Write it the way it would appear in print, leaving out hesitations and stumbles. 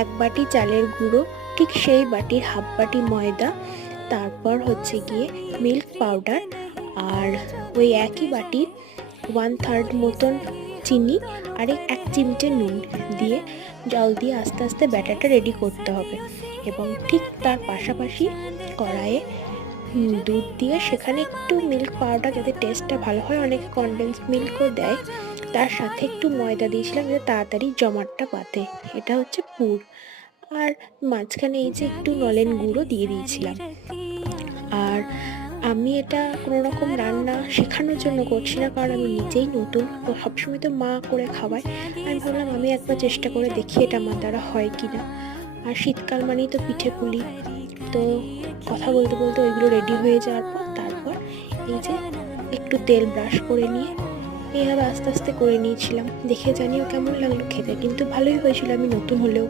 1 বাটি চালের গুঁড়ো, ঠিক সেই বাটির হাফ বাটি ময়দা, তারপর হচ্ছে গিয়ে মিল্ক পাউডার, আর ওই একই বাটির 1/3 মতন চিনি, আর 1 চিমটে নুন দিয়ে জল দিয়ে আস্তে আস্তে ব্যাটারটা রেডি করতে হবে। এবং ঠিক তার পাশাপাশি কড়াইয়ে দুধ দিয়ে সেখানে একটু মিল্ক পাউডার, যাতে টেস্টটা ভালো হয়, অনেকে কনডেন্স মিল্কও দেয়, তার সাথে একটু ময়দা দিয়েছিলাম যাতে তাড়াতাড়ি জমাটটা পাতে। এটা হচ্ছে পুর। আর মাঝখানে এই যে একটু নলেন গুঁড়ো দিয়ে দিয়েছিলাম। আর আমি এটা কোনো রকম রান্না শেখানোর জন্য করছি না, কারণ আমি নিজেই নতুন, তো সবসময় তো মা করে খাওয়ায়। আমি ভাবলাম আমি একবার চেষ্টা করে দেখি এটা আমার দ্বারা হয় কি না। আর শীতকাল মানেই তো পিঠে পুলি। তো কথা বলতে বলতে ওইগুলো রেডি হয়ে যাওয়ার পর তারপর এই যে একটু তেল ব্রাশ করে নিয়ে এইভাবে আস্তে আস্তে করে নিয়েছিলাম। দেখে জানিও কেমন লাগলো খেতে, কিন্তু ভালোই হয়েছিল, আমি নতুন হলেও।